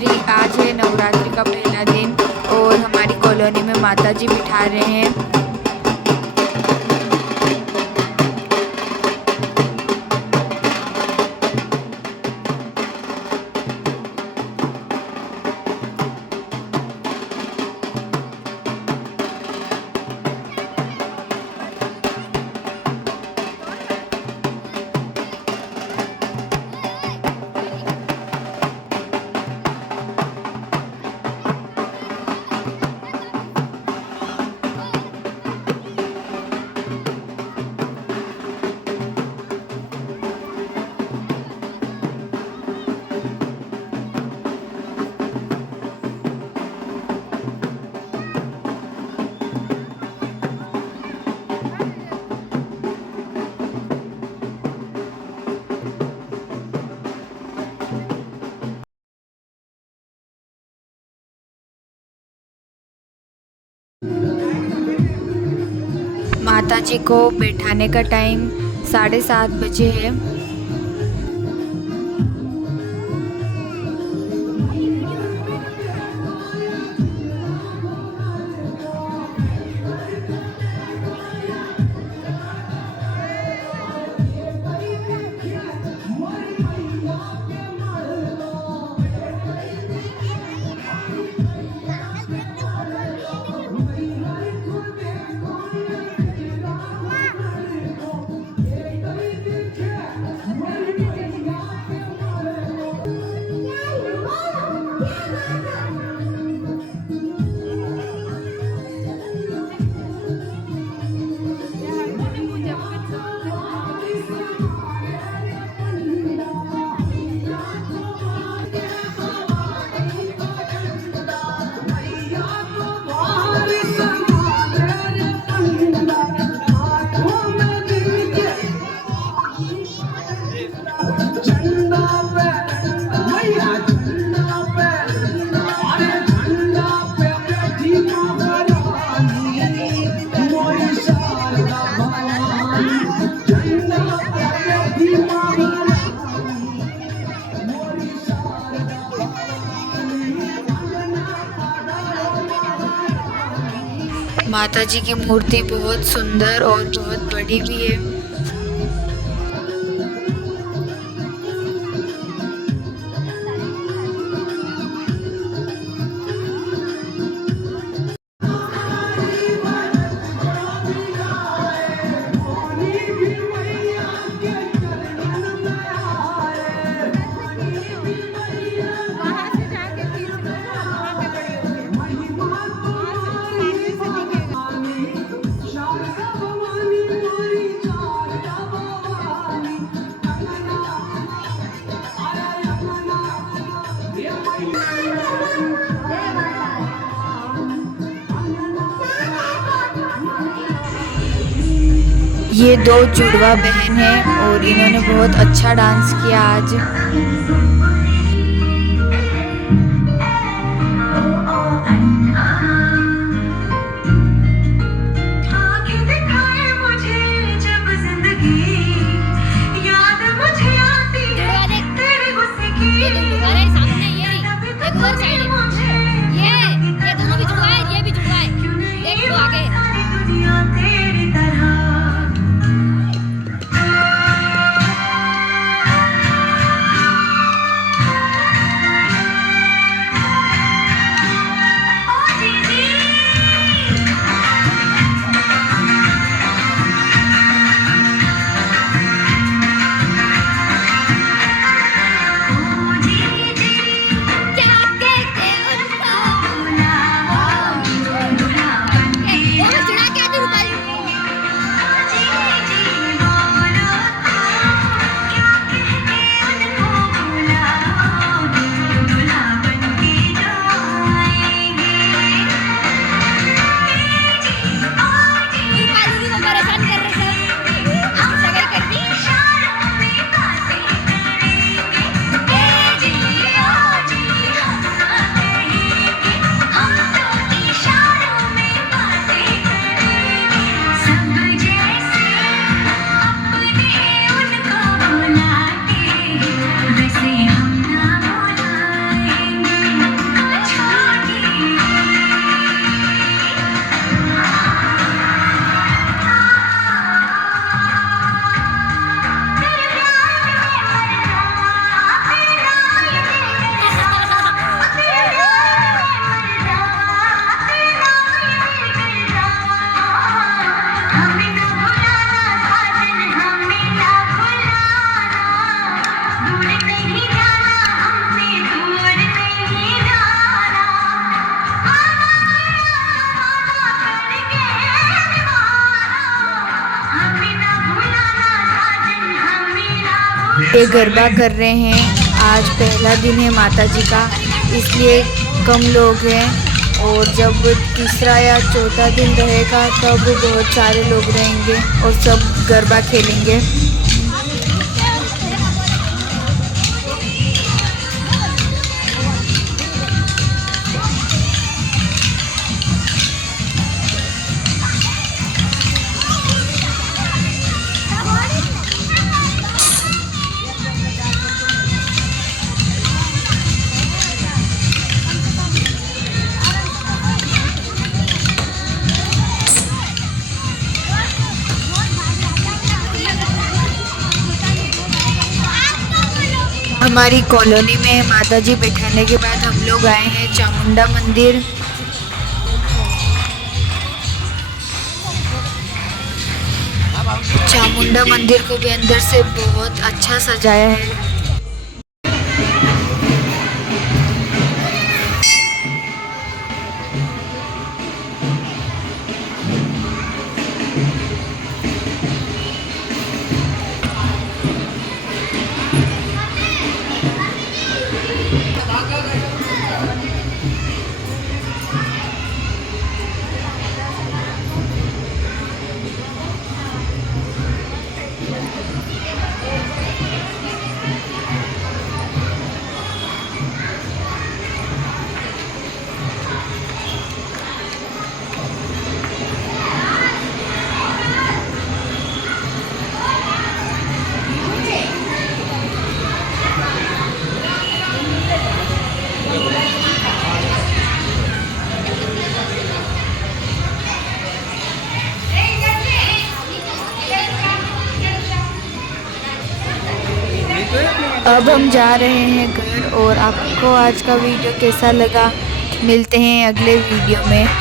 नवरात्रि आज है, नवरात्रि का पहला दिन और हमारी कॉलोनी में माता जी बिठा रहे हैं। माता जी को बैठाने का टाइम 7:30 बजे है। माता जी की मूर्ति बहुत सुंदर और बहुत बड़ी भी है। ये दो जुड़वा बहन हैं और इन्होंने बहुत अच्छा डांस किया आज। ये गरबा कर रहे हैं। आज पहला दिन है माता जी का, इसलिए कम लोग हैं। और जब तीसरा या चौथा दिन रहेगा तब बहुत सारे लोग रहेंगे और सब गरबा खेलेंगे। हमारी कॉलोनी में माता जी बैठाने के बाद हम लोग आए हैं चामुंडा मंदिर। चामुंडा मंदिर को भी अंदर से बहुत अच्छा सजाया है। अब हम जा रहे हैं घर। और आपको आज का वीडियो कैसा लगा, मिलते हैं अगले वीडियो में।